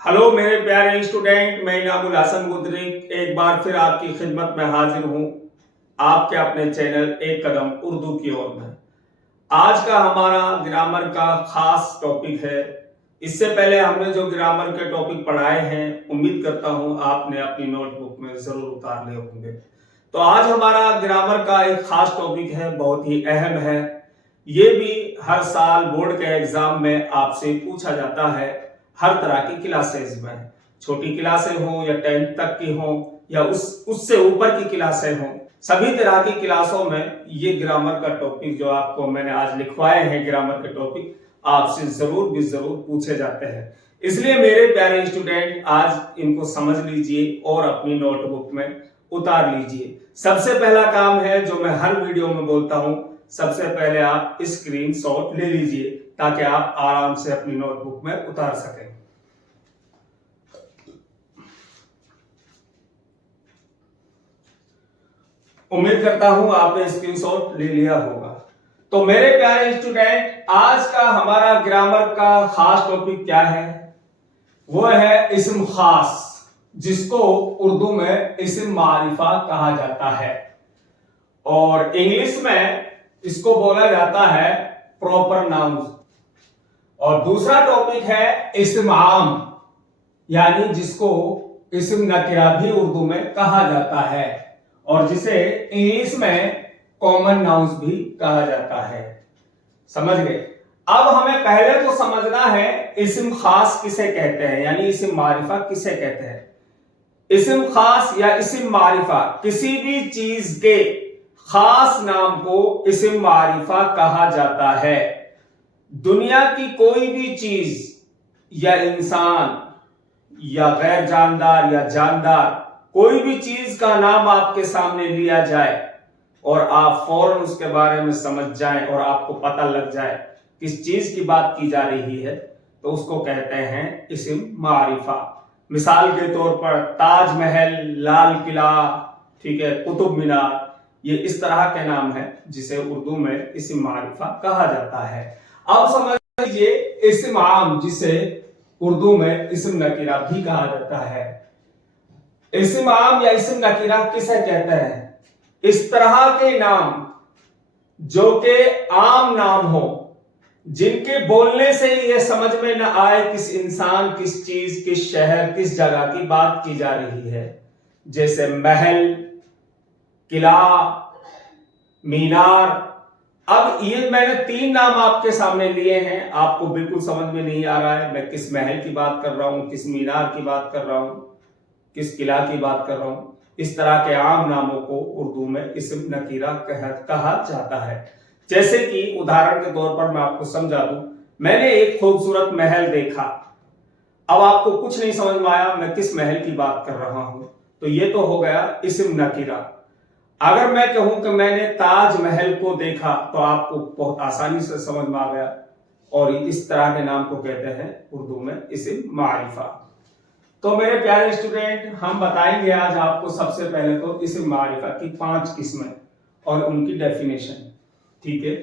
Hello मेरे प्यारे student, मैं इनामुल हसन मुदरिक एक बार फिर आपकी खिदमत में हाजिर हूँ आपके अपने चैनल एक कदम उर्दू की ओर में। आज का हमारा ग्रामर का खास टॉपिक है। इससे पहले हमने जो ग्रामर के टॉपिक पढ़ाए हैं, उम्मीद करता हूँ आपने अपनी नोटबुक में जरूर उतार लिए होंगे। तो आज हमारा ग्रामर का एक खास टॉपिक है, बहुत ही अहम है। ये भी हर साल बोर्ड के एग्जाम में आपसे पूछा जाता है। हर तरह की क्लासेस में, छोटी क्लासें हो या 10th तक की हो या उससे ऊपर की क्लासें हो, सभी तरह की क्लासों में ये ग्रामर का टॉपिक जो आपको मैंने आज लिखवाए हैं, ग्रामर के टॉपिक आपसे जरूर भी जरूर पूछे जाते हैं। इसलिए मेरे प्यारे स्टूडेंट, आज इनको समझ लीजिए और अपनी नोटबुक में उतार लीजिए। सबसे पहला काम है जो मैं हर वीडियो में बोलता हूं, सबसे पहले आप स्क्रीनशॉट ले लीजिए ताकि आप आराम से अपनी नोटबुक में उतार सकें। उम्मीद करता हूं आपने स्क्रीनशॉट ले लिया होगा। तो मेरे प्यारे स्टूडेंट, आज का हमारा ग्रामर का खास टॉपिक क्या है? वो है इस्म खास, जिसको उर्दू में इस्म मारिफा कहा जाता है और इंग्लिश में इसको बोला जाता है प्रॉपर नाउन। और दूसरा टॉपिक है इस्म आम, यानी जिसको इस्म नकिरा भी उर्दू में कहा जाता है और जिसे इंग्लिश में कॉमन नाउन्स भी कहा जाता है। समझ गए? अब हमें पहले तो समझना है इस्म खास किसे कहते हैं, यानी इस्म मारिफा किसे कहते हैं। इस्म खास या इस्म मारिफा, किसी भी चीज के खास नाम को इस्म मारिफा कहा जाता है। दुनिया की कोई भी चीज या इंसान या गैर जानदार या जानदार, कोई भी चीज का नाम आपके सामने लिया जाए और आप फौरन उसके बारे में समझ जाएं और आपको पता लग जाए किस चीज की बात की जा रही है, तो उसको कहते हैं इस्म मारिफा। मिसाल के तौर पर ताजमहल, लाल किला, ठीक है, कुतुब मीनार, ये इस तरह के नाम है जिसे उर्दू में इस्म मारिफा कहा जाता है। अब समझ लीजिए इस्म आम, जिसे उर्दू में इस्म नकीरा भी कहा जाता है। इस्म आम या इस्म नकीरा किसे कहते हैं? इस तरह के नाम जो के आम नाम हो, जिनके बोलने से यह समझ में न आए किस इंसान, किस चीज, किस शहर, किस जगह की बात की जा रही है। जैसे महल, किला, मीनार। अब ये मैंने 3 नाम आपके सामने लिए हैं, आपको बिल्कुल समझ में नहीं आ रहा है मैं किस महल की बात कर रहा हूं, किस मीनार की बात कर रहा हूं, किस किला की बात कर रहा हूं। इस तरह के आम नामों को उर्दू में इस्म नकीरा कहा जाता है। जैसे कि उदाहरण के तौर पर मैं आपको समझा दूं, मैंने एक खूबसूरत महल देखा। अब आपको कुछ नहीं समझ में आया मैं किस महल की बात कर रहा हूं, तो ये तो हो गया इस्म नकीरा। अगर मैं कहूं कि मैंने ताजमहल को देखा, तो आपको बहुत आसानी से समझ में आ गया और इस तरह के नाम को कहते हैं उर्दू में इस्म मारिफा। तो मेरे प्यारे स्टूडेंट, हम बताएंगे आज आपको सबसे पहले तो इस्म मारिफा की 5 किस्में और उनकी डेफिनेशन। ठीक है?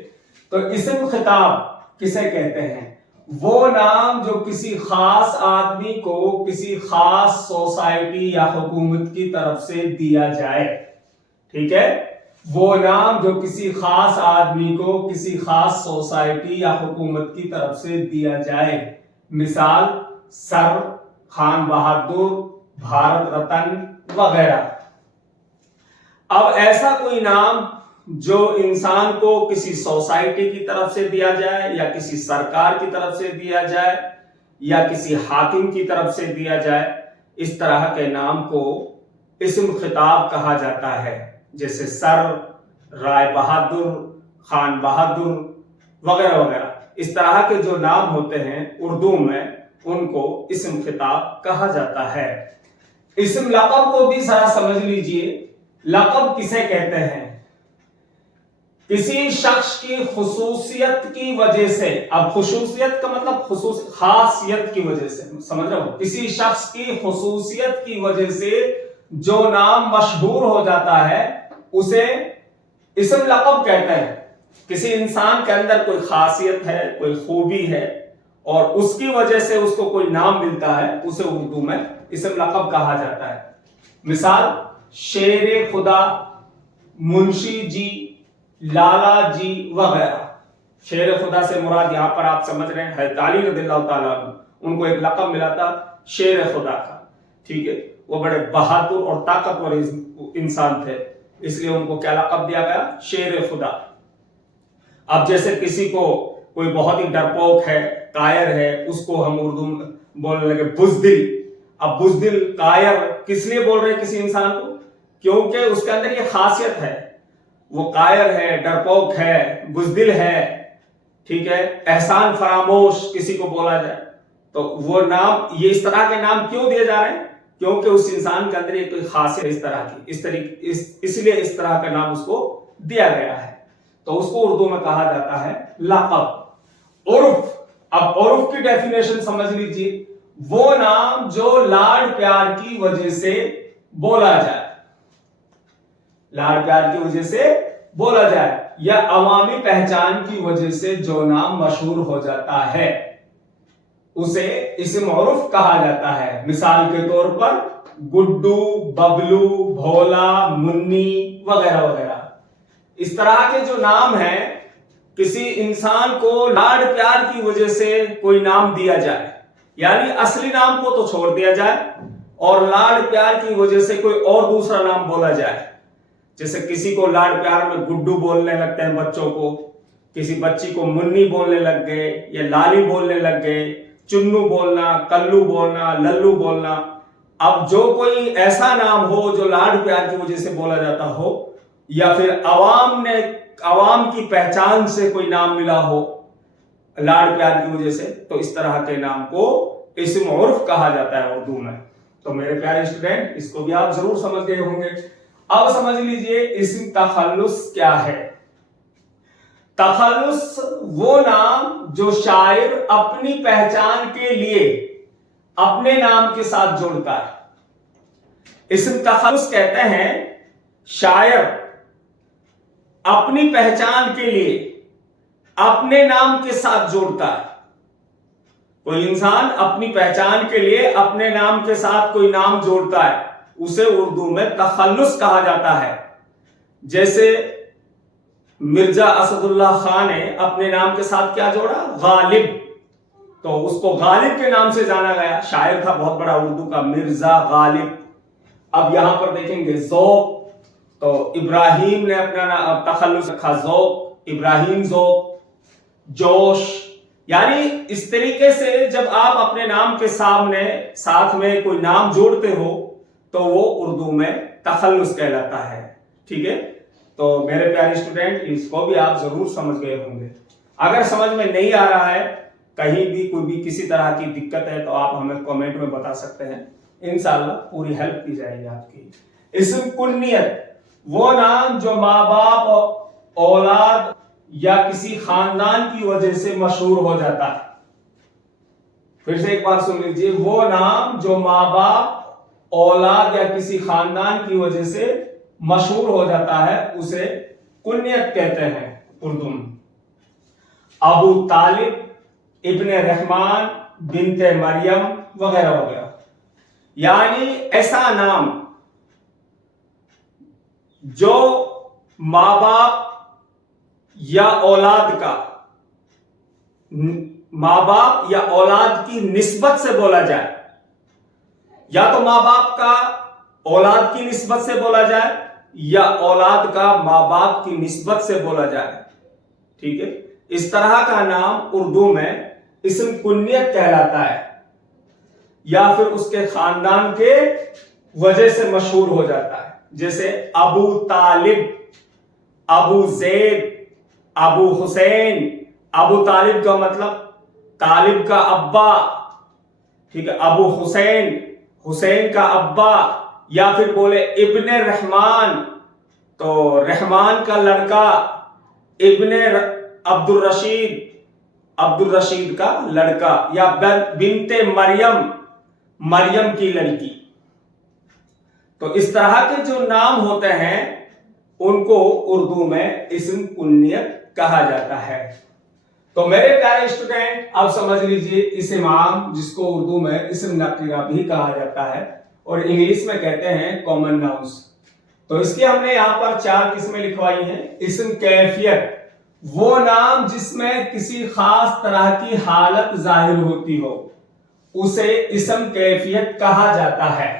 तो इस्म खिताब किसे कहते हैं? वो नाम जो किसी खास आदमी को किसी खास सोसाइटी या हुकूमत की तरफ से दिया जाए। ठीक है? वो नाम जो किसी खास आदमी को किसी खास सोसाइटी या हुकूमत की तरफ से दिया जाए। मिसाल सर, खान बहादुर, भारत रत्न वगैरह। अब ऐसा कोई नाम जो इंसान को किसी सोसाइटी की तरफ से दिया जाए या किसी सरकार की तरफ से दिया जाए या किसी हाकिम की तरफ से दिया जाए, इस तरह के नाम को इस्म खिताब कहा जाता है। जैसे सर, राय बहादुर, खान बहादुर वगैरह वगैरह। इस तरह के जो नाम होते हैं उर्दू में, उनको इस्म खिताब कहा जाता है। इस्म लक़ब को भी जरा समझ लीजिए। लक़ब किसे कहते हैं? किसी शख्स की खुसूसियत की वजह से। अब खुसूसियत का मतलब खासियत की वजह से, समझ रहे हो? किसी शख्स की खुसूसियत की वजह से जो नाम मशहूर हो जाता है उसे इस्म लक़ब कहते हैं। किसी इंसान के अंदर कोई खासियत है, कोई खूबी है اور اس کی وجہ سے اس کو کوئی نام ملتا ہے اسے اردو میں اسم لقب کہا جاتا ہے. مثال شیر خدا, منشی جی, لالا جی وغیرہ. شیر خدا سے مراد یہاں پر آپ سمجھ رہے ہیں حضرت علی رضی اللہ تعالیٰ عنہ, ان کو ایک لقب ملا تھا شیر خدا کا. ٹھیک ہے, وہ بڑے بہادر اور طاقتور انسان تھے, اس لیے ان کو کیا لقب دیا گیا؟ شیر خدا. اب جیسے کسی کو کوئی بہت ہی ڈرپوک ہے, قائر ہے, اس کو ہم اردو میں بولنے لگے بزدل. اب بزدل قائر کس لیے بول رہے ہیں کسی انسان کو؟ کیونکہ اس کے اندر یہ خاصیت ہے, وہ قائر ہے, ڈرپوک ہے, بزدل ہے. ٹھیک ہے, احسان فراموش کسی کو بولا جائے تو وہ نام, یہ اس طرح کے نام کیوں دیے جا رہے ہیں؟ کیونکہ اس انسان کے اندر ایک کوئی خاصیت اس طرح کی, اس لیے اس طرح کا نام اس کو دیا گیا ہے. تو اس کو اردو میں کہا جاتا ہے لقب. عرف, اب عرف کی ڈیفینیشن سمجھ لیجیے, وہ نام جو لاڈ پیار کی وجہ سے بولا جائے, لاڈ پیار کی وجہ سے بولا جائے, یا عوامی پہچان کی وجہ سے جو نام مشہور ہو جاتا ہے اسے اسم عرف کہا جاتا ہے. مثال کے طور پر گڈو, ببلو, بھولا, منی وغیرہ وغیرہ. اس طرح کے جو نام ہیں, کسی انسان کو لاڈ پیار کی وجہ سے کوئی نام دیا جائے, یعنی اصلی نام کو تو چھوڑ دیا جائے اور لاڈ پیار کی وجہ سے کوئی اور دوسرا نام بولا جائے. جیسے کسی کو لاڈ پیار میں گڈو بولنے لگتے ہیں بچوں کو, کسی بچی کو منی بولنے لگ گئے یا لالی بولنے لگ گئے, چنو بولنا, کلو بولنا, للو بولنا. اب جو کوئی ایسا نام ہو جو لاڈ پیار کی وجہ سے بولا جاتا ہو, یا پھر عوام کی پہچان سے کوئی نام ملا ہو لاڈ پیار کی وجہ سے, تو اس طرح کے نام کو اسم عرف کہا جاتا ہے اردو میں. تو میرے پیارے اسٹوڈنٹ, اس کو بھی آپ ضرور سمجھ گئے ہوں گے. اب سمجھ لیجئے اسم تخلص کیا ہے. تخلص وہ نام جو شاعر اپنی پہچان کے لیے اپنے نام کے ساتھ جوڑتا ہے. اسم تخلص کہتے ہیں شاعر اپنی پہچان کے لیے اپنے نام کے ساتھ جوڑتا ہے. کوئی انسان اپنی پہچان کے لیے اپنے نام کے ساتھ کوئی نام جوڑتا ہے, اسے اردو میں تخلص کہا جاتا ہے. جیسے مرزا اسد اللہ خان نے اپنے نام کے ساتھ کیا جوڑا؟ غالب. تو اس کو غالب کے نام سے جانا گیا, شاعر تھا بہت بڑا اردو کا, مرزا غالب. اب یہاں پر دیکھیں گے ذوق, تو ابراہیم نے اپنا تخلص رکھا ذوق, ابراہیم ذوق. جوش, یعنی اس طریقے سے جب آپ اپنے نام کے ساتھ میں کوئی نام جوڑتے ہو تو وہ اردو میں تخلص کہلاتا ہے. ٹھیک ہے, تو میرے پیارے اسٹوڈنٹ, اس کو بھی آپ ضرور سمجھ گئے ہوں گے. اگر سمجھ میں نہیں آ رہا ہے, کہیں بھی کوئی بھی کسی طرح کی دقت ہے, تو آپ ہمیں کامنٹ میں بتا سکتے ہیں, انشاءاللہ پوری ہیلپ کی جائے گی آپ کی. اسم کنیت وہ نام جو ماں باپ, اولاد یا کسی خاندان کی وجہ سے مشہور ہو جاتا ہے. پھر سے ایک بار سن لیجیے, وہ نام جو ماں باپ, اولاد یا کسی خاندان کی وجہ سے مشہور ہو جاتا ہے اسے کنیت کہتے ہیں اردو میں. ابو طالب, ابن رحمان, بنت مریم وغیرہ وغیرہ. یعنی ایسا نام جو ماں باپ یا اولاد کا, ماں باپ یا اولاد کی نسبت سے بولا جائے, یا تو ماں باپ کا اولاد کی نسبت سے بولا جائے یا اولاد کا ماں باپ کی نسبت سے بولا جائے. ٹھیک ہے, اس طرح کا نام اردو میں اسم کنیت کہلاتا ہے, یا پھر اس کے خاندان کے وجہ سے مشہور ہو جاتا ہے. جیسے ابو طالب, ابو زید, ابو حسین. ابو طالب کا مطلب طالب کا ابا, ٹھیک ہے, ابو حسین, حسین کا ابا. یا پھر بولے ابن رحمان, تو رحمان کا لڑکا. ابن عبد الرشید, عبد الرشید کا لڑکا. یا بنت مریم, مریم کی لڑکی. تو اس طرح کے جو نام ہوتے ہیں ان کو اردو میں اسم کنیت کہا جاتا ہے. तो मेरे प्यारे स्टूडेंट अब समझ लीजिए इसम आम, जिसको उर्दू में इसम नकीरा भी कहा जाता है और इंग्लिश में कहते हैं कॉमन नाउन्स। तो इसकी हमने यहाँ पर 4 किस्में लिखवाई हैं। इसम कैफियत, वो नाम जिसमें किसी खास तरह की हालत जाहिर होती हो, उसे इसम कैफियत कहा जाता है।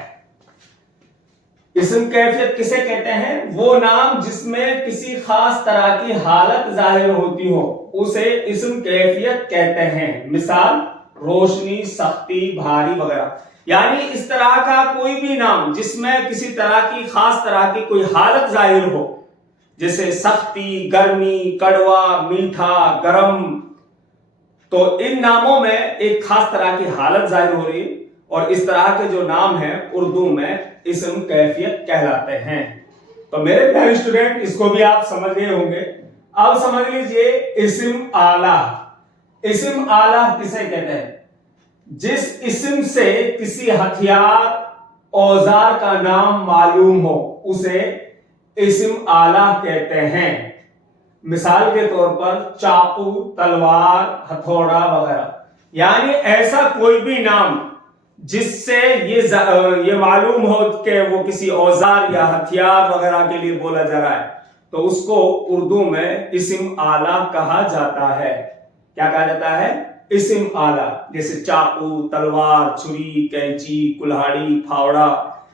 इसम कैफियत किसे कहते हैं? वो नाम जिसमें किसी खास तरह की हालत जाहिर होती हो, उसे इसम कैफियत कहते हैं। मिसाल रोशनी, सख्ती, भारी वगैरह। यानी इस तरह का कोई भी नाम जिसमें किसी तरह की खास तरह की कोई हालत जाहिर हो, जैसे सख्ती, गर्मी, कड़वा, मीठा, गरम, तो इन नामों में एक खास तरह की हालत जाहिर हो रही है और इस तरह के जो नाम हैं उर्दू में इसम कैफियत कहलाते हैं। तो मेरे प्यारे स्टूडेंट, इसको भी आप समझ गए होंगे। अब समझ लीजिए इसम आला। इसम आला किसे कहते हैं? जिस इसम से किसी हथियार, औजार का नाम मालूम हो, उसे इसम आला कहते हैं। मिसाल के तौर पर चाकू, तलवार, हथौड़ा वगैरह। यानी ऐसा कोई भी नाम जिससे ये मालूम हो कि वो किसी औजार या हथियार वगैरह के लिए बोला जा रहा है, तो उसको उर्दू में इसम आला कहा जाता है। क्या कहा जाता है? इसम आला। जैसे चाकू, तलवार, छुरी, कैंची, कुल्हाड़ी, फावड़ा,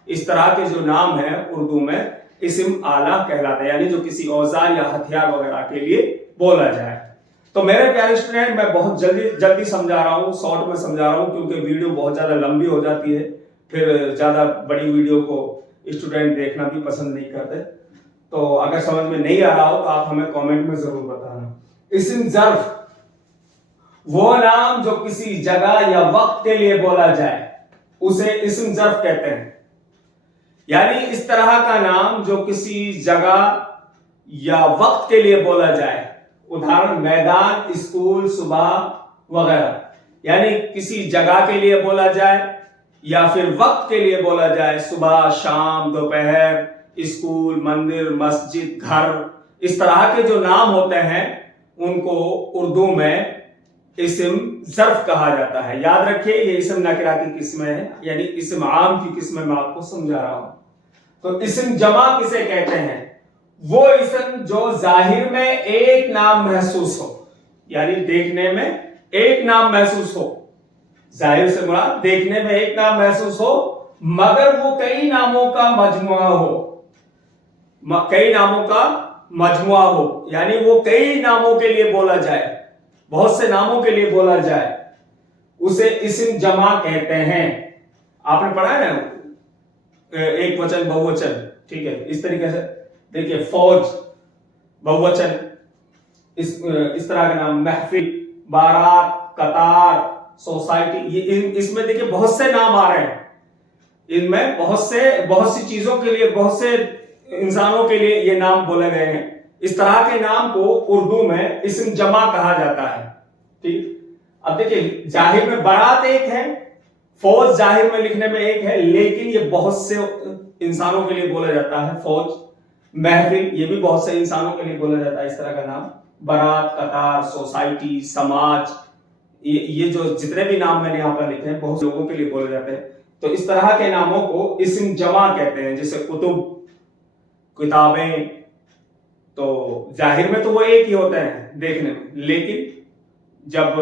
इस तरह के जो नाम हैं उर्दू में इसम आला कहलाता है, यानी जो किसी औजार या हथियार वगैरह के लिए बोला जाए। तो मेरे प्यारे स्टूडेंट, मैं बहुत जल्दी समझा रहा हूँ, शॉर्ट में समझा रहा हूँ, क्योंकि वीडियो बहुत ज्यादा लंबी हो जाती है, फिर ज्यादा बड़ी वीडियो को स्टूडेंट देखना भी पसंद नहीं करते। तो अगर समझ में नहीं आ रहा हो तो आप हमें कमेंट में जरूर बताना। इसम ज़र्फ, वो नाम जो किसी जगह या वक्त के लिए बोला जाए, उसे इसम ज़र्फ कहते हैं। यानी इस तरह का नाम जो किसी जगह या वक्त के लिए बोला जाए, उदाहरण मैदान, स्कूल, सुबह वगैरह। यानी किसी जगह के लिए बोला जाए या फिर वक्त के लिए बोला जाए, सुबह, शाम, दोपहर, स्कूल, मंदिर, मस्जिद, घर, इस तरह के जो नाम होते हैं उनको उर्दू में इसम ज़र्फ कहा जाता है। याद रखिए, ये इसम नकिरा की किस्में है, यानी इसम आम की किस्में मैं आपको समझा रहा हूं। तो इसम जमा किसे कहते हैं? वो इसम जो जाहिर में एक नाम महसूस हो, यानी देखने में एक नाम महसूस हो। जाहिर से मुराद देखने में एक नाम महसूस हो, मगर वो कई नामों का मजमुआ हो। कई नामों का मजमुआ हो, यानी वो कई नामों के लिए बोला जाए, बहुत से नामों के लिए बोला जाए, उसे इसम जमा कहते हैं। आपने पढ़ा है ना, एक वचन, बहुवचन, ठीक है। इस तरीके से देखिए, फौज बहुवचन, इस तरह के नाम, महफिल, बारात, कतार, सोसाइटी, ये इसमें देखिए बहुत से नाम आ रहे हैं। इनमें बहुत सी चीजों के लिए, बहुत से इंसानों के लिए ये नाम बोले गए हैं। इस तरह के नाम को उर्दू में इसम जमा कहा जाता है। ठीक, अब देखिए, जाहिर में बारात एक है, फौज जाहिर में लिखने में एक है, लेकिन ये बहुत से इंसानों के लिए बोला जाता है। फौज, महफिल, ये भी बहुत से इंसानों के लिए बोला जाता है इस तरह का नाम। बारात, कतार, सोसाइटी, समाज, ये जो जितने भी नाम मैंने यहाँ पर लिखे हैं बहुत लोगों के लिए बोले जाते हैं। तो इस तरह के नामों को इसम जमा कहते हैं। जैसे कुतुब, किताबें, तो जाहिर में तो वो एक ही होते हैं देखने में, लेकिन जब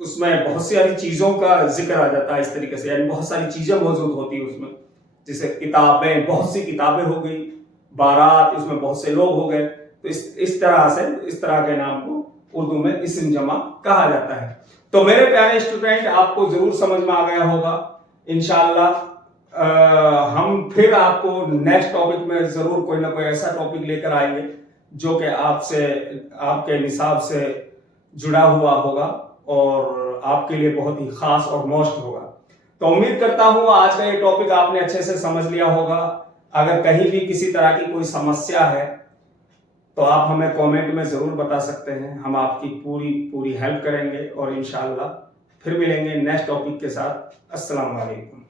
उसमें बहुत सारी चीजों का जिक्र आ जाता है इस तरीके से, यानी बहुत सारी चीजें मौजूद होती है उसमें, जैसे किताबें, बहुत सी किताबें हो गई, बारात, उसमें बहुत से लोग हो गए, तो इस तरह से इस तरह के नाम को उर्दू में इसम जमा कहा जाता है। तो मेरे प्यारे स्टूडेंट, आपको जरूर समझ में आ गया होगा। इंशाअल्लाह हम फिर आपको नेक्स्ट टॉपिक में जरूर कोई ना कोई ऐसा टॉपिक लेकर आएंगे जो कि आपसे, आपके निसाब से जुड़ा हुआ होगा और आपके लिए बहुत ही खास और मोस्ट होगा। तो उम्मीद करता हूं आज का ये टॉपिक आपने अच्छे से समझ लिया होगा। अगर कहीं भी किसी तरह की कोई समस्या है तो आप हमें कमेंट में जरूर बता सकते हैं, हम आपकी पूरी हेल्प करेंगे और इंशाअल्लाह फिर मिलेंगे नेक्स्ट टॉपिक के साथ। अस्सलाम वालेकुम।